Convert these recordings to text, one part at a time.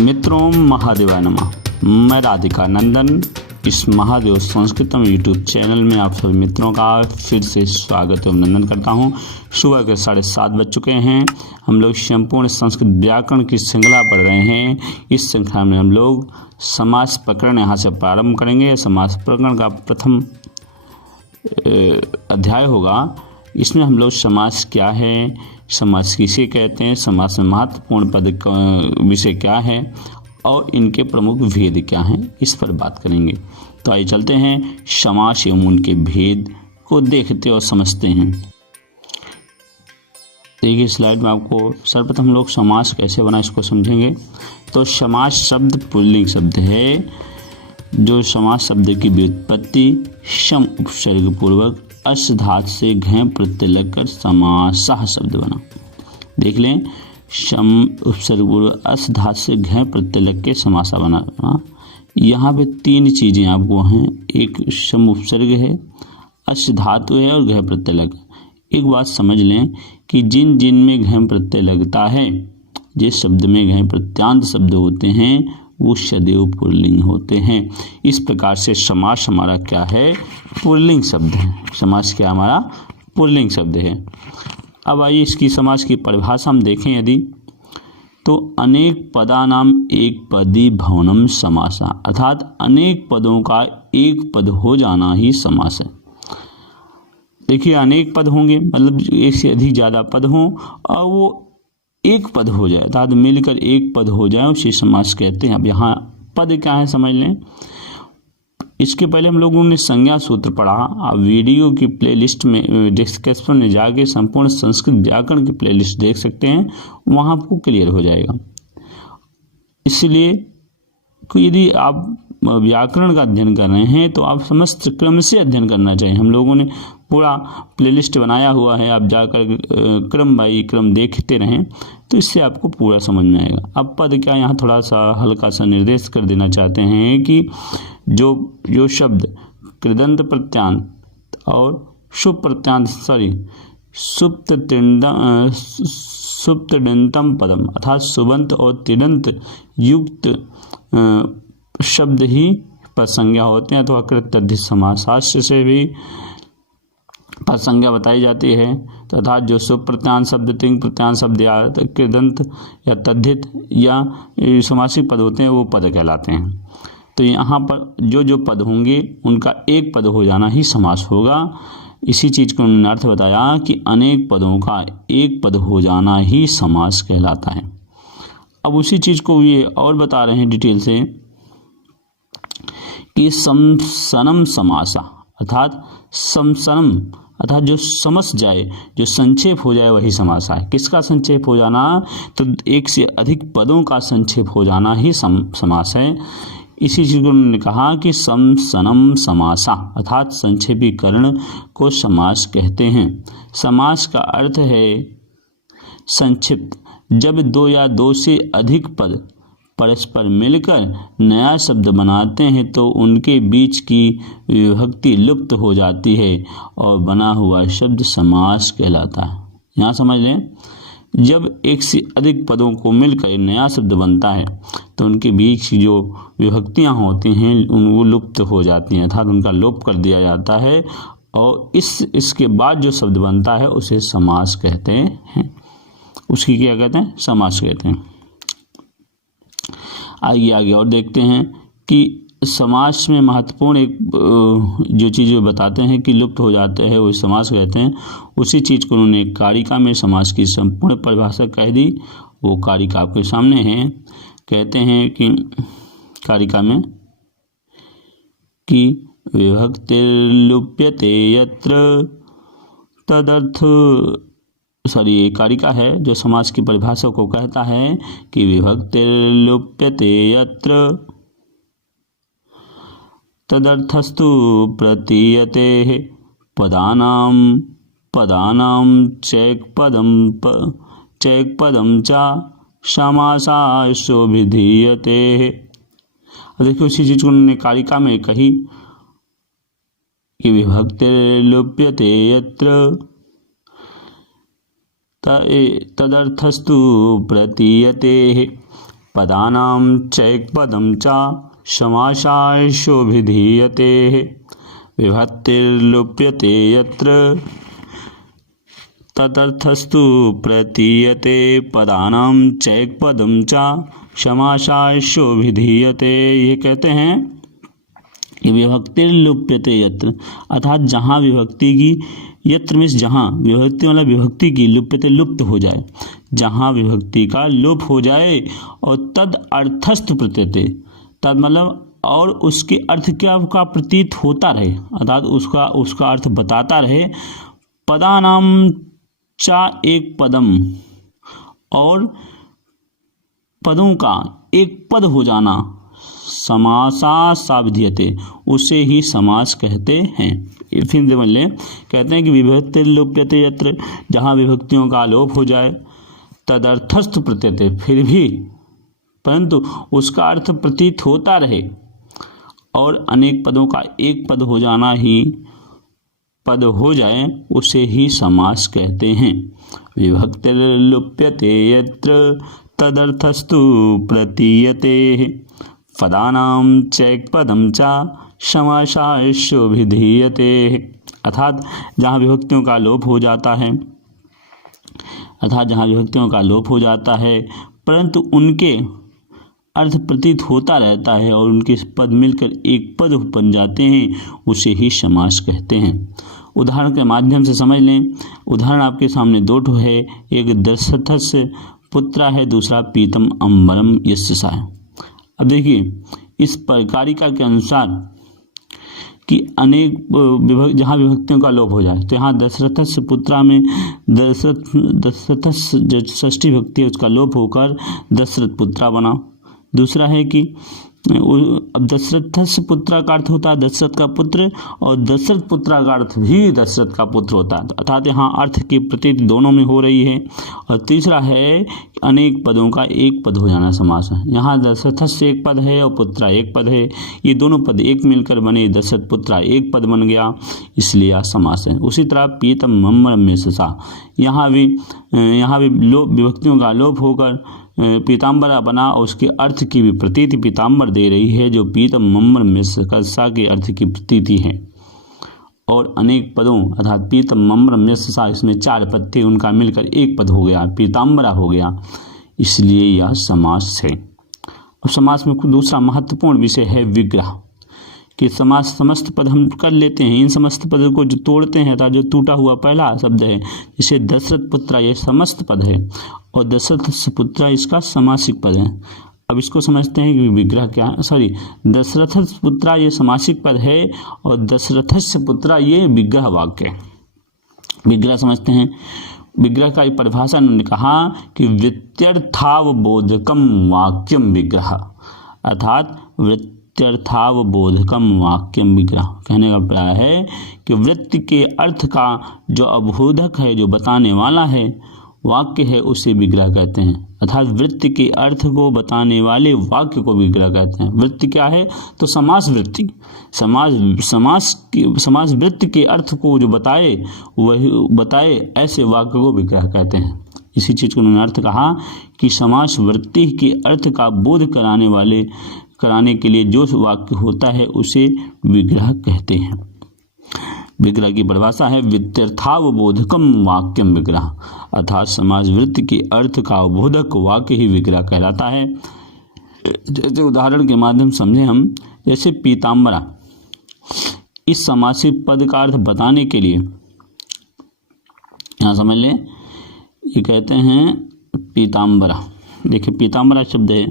मित्रों, महादेवाय नमः। मैं राधिका नंदन इस महादेव संस्कृतम यूट्यूब चैनल में आप सभी मित्रों का फिर से स्वागत एवं नंदन करता हूं। सुबह के 7:30 बज चुके हैं। हम लोग संपूर्ण संस्कृत व्याकरण की श्रृंखला पढ़ रहे हैं। इस श्रृंखला में हम लोग समास प्रकरण यहाँ से प्रारंभ करेंगे। समास प्रकरण का प्रथम अध्याय होगा। इसमें हम लोग समास क्या है, समास किसे कहते हैं, समास में महत्वपूर्ण पद का विषय क्या है और इनके प्रमुख भेद क्या हैं, इस पर बात करेंगे। तो आइए चलते हैं समास एवं उनके भेद को देखते और समझते हैं। देखिए स्लाइड में आपको सर्वप्रथम हम लोग समास कैसे बना इसको समझेंगे। तो समास शब्द पुल्लिंग शब्द है, जो समास शब्द की व्युत्पत्ति सम उपसर्ग पूर्वक अस धातु से घ प्रत्यय लगकर समासः शब्द बना। देख लें, सम उपसर्ग पूर्वक अस धातु से घ प्रत्यय लग के समासा बना। यहाँ पे तीन चीजें आपको हैं, एक सम उपसर्ग है, अस धातु है और घ प्रत्यय लग। एक बात समझ लें कि जिन जिन में घ प्रत्यय लगता है, जिस शब्द में घ प्रत्यांत शब्द होते हैं वो सदैव पुल्लिंग होते हैं। इस प्रकार से समास हमारा क्या है, पुल्लिंग शब्द है। समास क्या हमारा पुल्लिंग शब्द है। अब आइए इसकी समास की परिभाषा हम देखें यदि, तो अनेक पदानाम एक पदी भवनम समासा, अर्थात अनेक पदों का एक पद हो जाना ही समास है। देखिए अनेक पद होंगे मतलब एक से अधिक ज़्यादा पद हों और वो एक पद हो जाए, अर्थात मिलकर एक पद हो जाए, उसे समास कहते हैं। अब यहाँ पद क्या है समझ लें। इसके पहले हम लोगों ने संज्ञा सूत्र पढ़ा। आप वीडियो की प्लेलिस्ट में डिस्क्रिप्शन में जाके संपूर्ण संस्कृत व्याकरण की प्लेलिस्ट देख सकते हैं, वहाँ आपको क्लियर हो जाएगा। इसलिए यदि आप व्याकरण का अध्ययन कर रहे हैं तो आप समस्त क्रम से अध्ययन करना चाहिए। हम लोगों ने पूरा प्लेलिस्ट बनाया हुआ है, आप जाकर क्रम बाई क्रम देखते रहें तो इससे आपको पूरा समझ में आएगा। अब पद क्या, यहाँ थोड़ा सा हल्का सा निर्देश कर देना चाहते हैं कि जो शब्द कृदंत प्रत्यांत और शुभ प्रत्यांत सुप्तडंतम पदम अर्थात सुबंत और तिडंत युक्त शब्द ही पद संज्ञा होते हैं, अथवा कृत तद्धित समासास्य से भी पद संज्ञा बताई जाती है। तथा जो सुप्रत्यांत शब्द, तिंग प्रत्यांत शब्द या कृदंत या तद्धित या समासिक पद होते हैं वो पद कहलाते हैं। तो यहाँ पर जो पद होंगे उनका एक पद हो जाना ही समास होगा। इसी चीज को उन्होंने अर्थ बताया कि अनेक पदों का एक पद हो जाना ही समास कहलाता है। अब उसी चीज को ये और बता रहे हैं डिटेल से कि समसनम समासा, अर्थात समसनम अर्थात जो समझ जाए, जो संक्षेप हो जाए वही समास है। किसका संक्षेप हो जाना, तो एक से अधिक पदों का संक्षेप हो जाना ही समास है। इसी चीज को उन्होंने कहा कि समसनम समासा अर्थात संक्षेपीकरण को समास कहते हैं। समास का अर्थ है संक्षिप्त। जब दो या दो से अधिक पद परस्पर मिलकर नया शब्द बनाते हैं तो उनके बीच की विभक्ति लुप्त हो जाती है और बना हुआ शब्द समास कहलाता है। यहाँ समझ लें, जब एक से अधिक पदों को मिलकर नया शब्द बनता है तो उनके बीच की जो विभक्तियाँ होती हैं वो लुप्त हो जाती हैं, अर्थात उनका लोप कर दिया जाता है और इसके बाद जो शब्द बनता है उसे समास कहते हैं। उसकी क्या कहते हैं, समास कहते हैं। आगे और देखते हैं कि समास में महत्वपूर्ण एक जो चीज़ बताते हैं कि लुप्त हो जाते हैं वो समास कहते हैं। उसी चीज़ को उन्होंने कारिका में समास की संपूर्ण परिभाषा कह दी। वो कारिका आपके सामने है। कहते हैं कि कारिका में कि विभक्तिर्लुप्यते यत्र तदर्थ ये कारिका है जो समास की परिभाषा को कहता है कि विभक्तिर्लुप्यते यत्र तदर्थस्तु प्रतीयते पदानां चैक पदम च समासाश्चोभिधीयते। देखिए उसी चीज को उन्होंने कारिका में कही कि विभक्तिर्लुप्यते यत्र तदर्थस्तु प्रतीयते पदानां चैकपदं च समासाय शोभिधीयते विभक्तिर्लुप्यते यत्र तदर्थस्तु प्रतीयते पदानां चैकपदं च समासाय शोभिधीयते। ये कहते हैं कि विभक्तिर्लुप्यते यत्र, अर्थात जहाँ विभक्ति की, यत्र मीन्स जहाँ, विभक्ति वाला विभक्ति की, लुप्यते लुप्त हो जाए, जहाँ विभक्ति का लोप हो जाए, और तद अर्थस्थ प्रतीयते, तद मतलब और उसके अर्थ क्या का प्रतीत होता रहे, अर्थात उसका अर्थ बताता रहे। पदानाम चा एक पदम, और पदों का एक पद हो जाना, समासा साविधीयते, उसे ही समास कहते हैं। फिर समझ लें, कहते हैं कि विभक्ति लुप्यते यत्र, जहाँ विभक्तियों का लोप हो जाए, तदर्थस्थ प्रत्ययते, फिर भी परंतु उसका अर्थ प्रतीत होता रहे, और अनेक पदों का एक पद हो जाना ही पद हो जाए, उसे ही समास कहते हैं। विभक्ति लुप्यते यत्र तदर्थस्तु प्रतीयते पदानां चैकपदं च समासाय शोभिधीयते, अर्थात जहाँ विभक्तियों का लोप हो जाता है, परंतु उनके अर्थ प्रतीत होता रहता है और उनके पद मिलकर एक पद बन जाते हैं, उसे ही समास कहते हैं। उदाहरण के माध्यम से समझ लें। उदाहरण आपके सामने दो ठो है, एक दशरथस्य पुत्र है, दूसरा पीतम अम्बरम यशसा है। अब देखिए, इस प्रकारिका के अनुसार कि अनेक जहाँ विभक्तियों का लोप हो जाए, तो यहाँ दशरथस्य पुत्रा में दशरथस्य जो षष्ठी विभक्ति है उसका लोप होकर दशरथ पुत्रा बना। दूसरा है कि अब दशरथस्य पुत्रा का अर्थ होता है दशरथ का पुत्र, और दशरथ पुत्रा का अर्थ भी दशरथ का पुत्र होता है, अर्थात यहाँ अर्थ की प्रतीति दोनों में हो रही है। और तीसरा है अनेक पदों का एक पद हो जाना समास है। यहाँ दशरथस्य एक पद है और पुत्रा एक पद है, ये दोनों पद एक मिलकर बने दशरथ पुत्रा एक पद बन गया, इसलिए यह समास है। उसी तरह पीतम मम्मर में ससा, यहाँ भी लोप विभक्तियों का लोप होकर पीताम्बरा बना, और उसके अर्थ की भी प्रतीति पीताम्बर दे रही है, जो पीतम मम्मर में ससा के अर्थ की प्रतीति है। और अनेक पदों अर्थात पीतम मम्मर में ससा, इसमें चार पद थे, उनका मिलकर एक पद हो गया, पीताम्बरा हो गया, इसलिए यह समास है। अब समास में दूसरा महत्वपूर्ण विषय है विग्रह, कि समास समस्त पद हम कर लेते हैं, इन समस्त पदों को जो तोड़ते हैं, अर्थात जो टूटा हुआ पहला शब्द है, जैसे दशरथ पुत्रा, यह समस्त पद है, और दशरथ पुत्रा इसका समासिक पद है। अब इसको समझते हैं कि विग्रह क्या है। दशरथ पुत्रा ये समासिक पद है, और दशरथस्य पुत्रा ये विग्रह वाक्य है। विग्रह समझते हैं। विग्रह का परिभाषा उन्होंने कहा कि वृत्त्यर्थावबोधकम वाक्यम विग्रह, अर्थात वृत्त्यर्थावबोधकम वाक्यम विग्रह, कहने का अभिप्राय है कि वृत्ति के अर्थ का जो अवबोधक है, जो बताने वाला है वाक्य है, उसे विग्रह कहते हैं। अर्थात वृत्ति के अर्थ को बताने वाले वाक्य को विग्रह कहते हैं। वृत्ति क्या है? तो समास वृत्ति, समास वृत्ति के अर्थ को जो बताए ऐसे वाक्य को विग्रह कहते हैं। इसी चीज को उन्होंने अर्थ कहा कि समास वृत्ति के अर्थ का बोध कराने के लिए जो वाक्य होता है उसे विग्रह कहते हैं। विग्रह की परिभाषा है वृत्त्यर्थावबोधकम वाक्यम विग्रह, अर्थात समास वृत्ति के अर्थ का अवबोधक वाक्य ही विग्रह कहलाता है। जैसे उदाहरण के माध्यम समझे हम, जैसे पीताम्बरा, इस समासिक पद का अर्थ बताने के लिए यहाँ समझ लें, ये कहते हैं पीताम्बरा। देखिए पीताम्बरा शब्द है,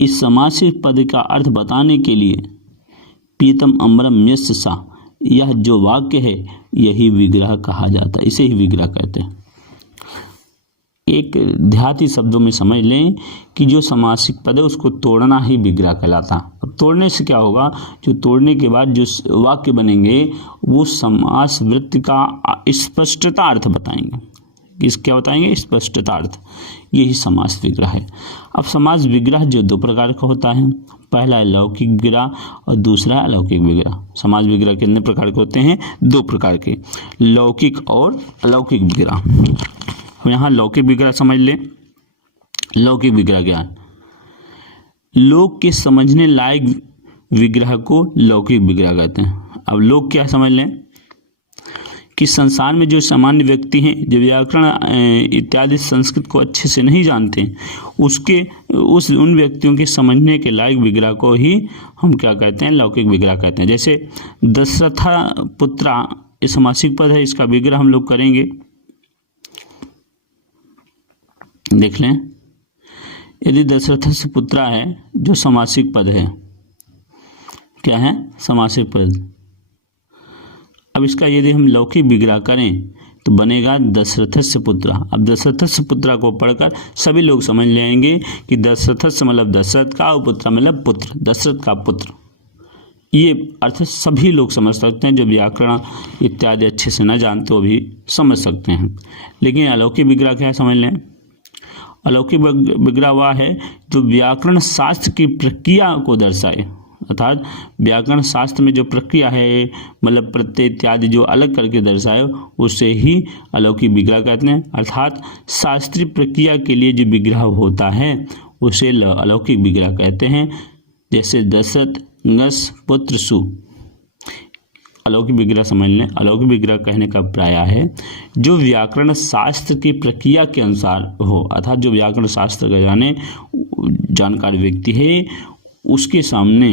इस समासिक पद का अर्थ बताने के लिए पीतम अम्बरम यस्सा, यह जो वाक्य है यही विग्रह कहा जाता है, इसे ही विग्रह कहते हैं। एक देहाती शब्दों में समझ लें कि जो समासिक पद है उसको तोड़ना ही विग्रह कहलाता। अब तोड़ने से क्या होगा, जो तोड़ने के बाद जो वाक्य बनेंगे वो समास वृत्ति का स्पष्टता अर्थ बताएंगे। क्या बताएंगे? स्पष्टता अर्थ, यही समास विग्रह है। अब समास विग्रह जो दो प्रकार का होता है, पहला है लौकिक विग्रह और दूसरा है अलौकिक विग्रह। समास विग्रह कितने प्रकार के होते हैं? दो प्रकार के, लौकिक और अलौकिक विग्रह। यहाँ लौकिक विग्रह समझ लें। लौकिक विग्रह क्या है? लोक के समझने लायक विग्रह को लौकिक विग्रह कहते हैं। अब लोग क्या समझ लें कि संसार में जो सामान्य व्यक्ति हैं, जो व्याकरण इत्यादि संस्कृत को अच्छे से नहीं जानते, उन व्यक्तियों के समझने के लायक विग्रह को ही हम क्या कहते हैं, लौकिक विग्रह कहते हैं। जैसे दशरथा पुत्रा, ये समासिक पद है, इसका विग्रह हम लोग करेंगे, देख लें। यदि दशरथस्य पुत्रा है जो समासिक पद है, क्या है, समासिक पद। अब इसका यदि हम लौकिक विग्रह करें तो बनेगा दशरथस्य पुत्रा। अब दशरथस्य पुत्रा को पढ़कर सभी लोग समझ लेंगे कि दशरथस्य मतलब दशरथ का, और पुत्रा मतलब पुत्र, दशरथ का पुत्र। ये अर्थ सभी लोग समझ सकते हैं, जो व्याकरण इत्यादि अच्छे से न जानते वो भी समझ सकते हैं। लेकिन अलौकिक विग्रह क्या है, समझ लें। अलौकिक विग्रह वह है जो व्याकरण शास्त्र की प्रक्रिया को दर्शाए, अर्थात व्याकरण शास्त्र में जो प्रक्रिया है, मतलब प्रत्यय इत्यादि जो अलग करके दर्शाए, उसे ही अलौकिक विग्रह कहते हैं। अर्थात शास्त्रीय प्रक्रिया के लिए जो विग्रह होता है उसे अलौकिक विग्रह कहते हैं। जैसे दशरथ गस पुत्र सु, अलौकिक विग्रह समझ लें। अलौकिक विग्रह कहने का प्राय है जो व्याकरण शास्त्र की प्रक्रिया के अनुसार हो, अर्थात जो व्याकरण शास्त्र का जानकार व्यक्ति है, उसके सामने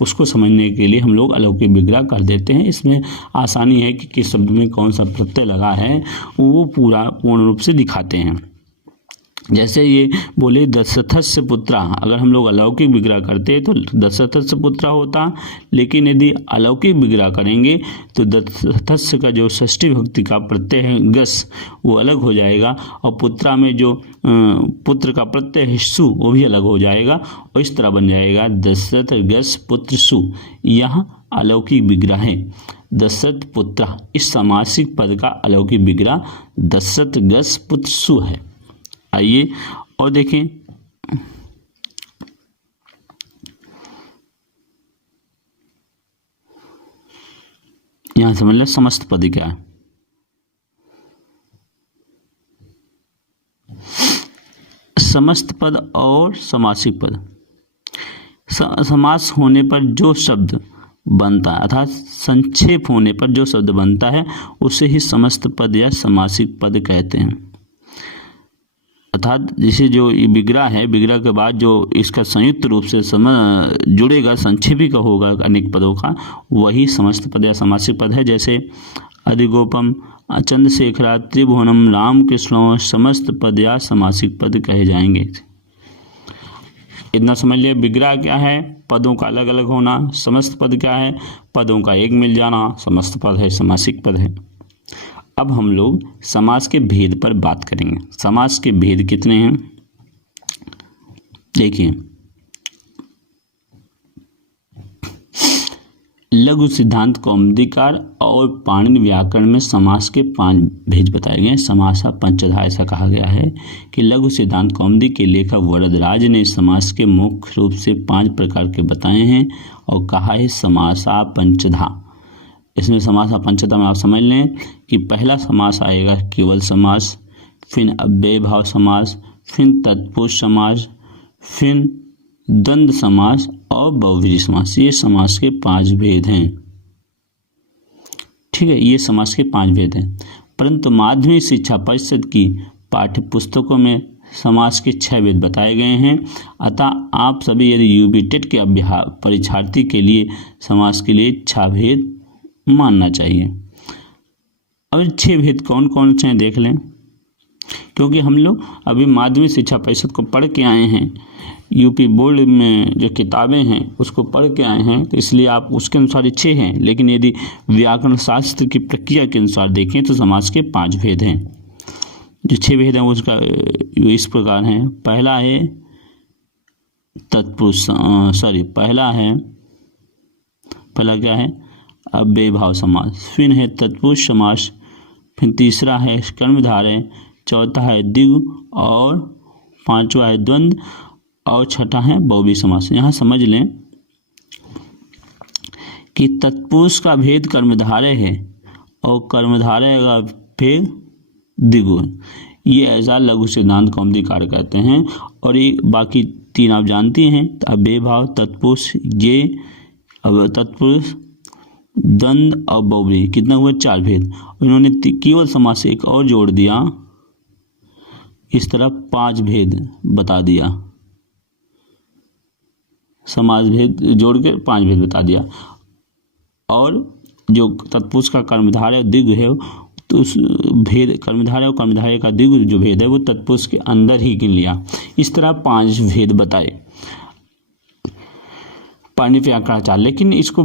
उसको समझने के लिए हम लोग अलौकिक विग्रह कर देते हैं। इसमें आसानी है कि किस शब्द में कौन सा प्रत्यय लगा है, वो पूर्ण रूप से दिखाते हैं। जैसे ये बोले दशरथस्य पुत्रा, अगर हम लोग अलौकिक विग्रह करते तो दशरथस्य पुत्रा होता, लेकिन यदि अलौकिक विग्रह करेंगे तो दशरथस्य का जो षष्ठी भक्ति का प्रत्यय है गस, वो अलग हो जाएगा, और पुत्रा में जो पुत्र का प्रत्यय है सु, वो भी अलग हो जाएगा, और इस तरह बन जाएगा दशरथ गस पुत्र सु। यह अलौकिक विग्रह है, दशरथ पुत्रा। इस समासिक पद का अलौकिक विग्रह दशरथ गस पुत्र सु है। आइए और देखें, यहां समझ लें समस्त पद क्या है। समस्त पद और समासिक पद, समास होने पर जो शब्द बनता है, अर्थात संक्षेप होने पर जो शब्द बनता है, उसे ही समस्त पद या समासिक पद कहते हैं। अर्थात जैसे जो विग्रह है, विग्रह के बाद जो इसका संयुक्त रूप से जुड़ेगा, संक्षेपी का होगा अनेक पदों का, वही समस्त पद या समासिक पद है। जैसे अधिगोपम चंद्रशेखरा त्रिभुवनम राम कृष्ण, समस्त पद या समासिक पद कहे जाएंगे। इतना समझ लिया। विग्रह क्या है, पदों का अलग अलग होना। समस्त पद क्या है, पदों का एक मिल जाना, समस्त पद है, समासिक पद है। अब हम लोग समास के भेद पर बात करेंगे। समास के भेद कितने हैं, देखिए। लघु सिद्धांत कौमुदीकार और पाणिनि व्याकरण में समास के 5 भेद बताए गए हैं। समासा पंचधा ऐसा कहा गया है कि लघु सिद्धांत कौमुदी के लेखक वरदराज ने समास के मुख्य रूप से 5 प्रकार के बताए हैं और कहा है समासा पंचधा। इसमें समासा पंचधा में आप समझ लें कि पहला समास आएगा केवल समास, फिर अव्यय भाव समास, फिर तत्पुरुष समास, फिर द्वंद्व समास और बहुव्रीहि समास। ये समास के 5 भेद हैं। ठीक है, ये समास के 5 भेद हैं। परंतु माध्यमिक शिक्षा परिषद की पाठ्य पुस्तकों में समास के 6 भेद बताए गए हैं। अतः आप सभी यदि यूपी टेट के परीक्षार्थी के लिए समास के लिए 6 भेद मानना चाहिए। अब 6 भेद कौन कौन से हैं देख लें, क्योंकि हम लोग अभी माध्यमिक शिक्षा परिषद को पढ़ के आए हैं, यूपी बोर्ड में जो किताबें हैं उसको पढ़ के आए हैं, तो इसलिए आप उसके अनुसार 6 हैं। लेकिन यदि व्याकरण शास्त्र की प्रक्रिया के अनुसार देखें तो समास के 5 भेद हैं। जो 6 भेद हैं उसका इस प्रकार हैं। पहला है तत्पुरुष, पहला क्या है, अव्यय भाव समास, फिर है तत्पुरुष समास, फिर तीसरा है कर्मधारय, चौथा है द्विगु, और 5वां है द्वंद्व, और छठा है बहुव्रीहि समास। यहाँ समझ लें कि तत्पुरुष का भेद कर्मधारय है और कर्मधारय का भेद द्विगु है। ये ऐसा लघु सिद्धांत कौमुदीकार कहते हैं। और ये बाकी 3 आप जानती हैं, अव्ययभाव, तत्पुरुष, ये अब तत्पुरुष, द्वंद्व और बहुब्रीहि। कितना हुआ? 4 भेद। इन्होंने केवल समास से एक और जोड़ दिया, इस तरह 5 भेद बता दिया, समास भेद जोड़ के 5 भेद बता दिया। और जो तत्पुरुष का कर्मधारय और द्विगु है, तो उस भेद कर्मधारय और कर्मधारय का द्विगु जो भेद है वो तत्पुरुष के अंदर ही गिन लिया। इस तरह 5 भेद बताए पाणिनि व्याकरणाचार्य, लेकिन इसको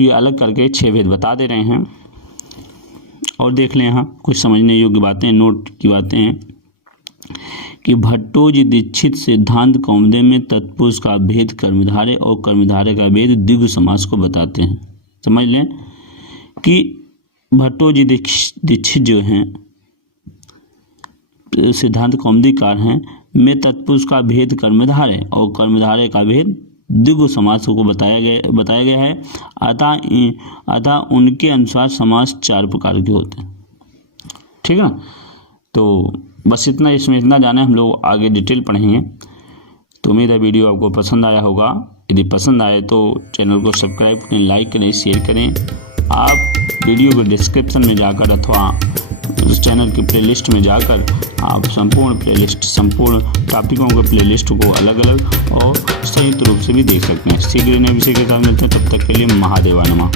ये अलग करके 6 भेद बता दे रहे हैं। और देख लें यहाँ कुछ समझने योग्य बातें, नोट की बातें हैं कि भट्टोजी दीक्षित सिद्धांत कौमुदी में तत्पुरुष का भेद कर्मधारय और कर्मधारय का भेद द्विगु समास को बताते हैं। समझ लें कि भट्टोजी दीक्षित जो हैं सिद्धांत कौमुदीकार हैं, में तत्पुरुष का भेद कर्मधारय और कर्मधारय का भेद द्विगु समास को बताया गया है। अतः उनके अनुसार समास 4 प्रकार के होते हैं। ठीक है ना? तो बस इतना, इसमें इतना जाना है, हम लोग आगे डिटेल पढ़ेंगे। तो उम्मीद है वीडियो आपको पसंद आया होगा। यदि पसंद आए तो चैनल को सब्सक्राइब करें, लाइक करें, शेयर करें। आप वीडियो को डिस्क्रिप्शन में जाकर अथवा उस चैनल की प्लेलिस्ट में जाकर आप संपूर्ण टॉपिकों के प्लेलिस्ट को अलग अलग और संयुक्त रूप से भी देख सकते हैं। शीघ्र नए विषय के साथ मिलते हैं, तब तक के लिए महादेवा नमः।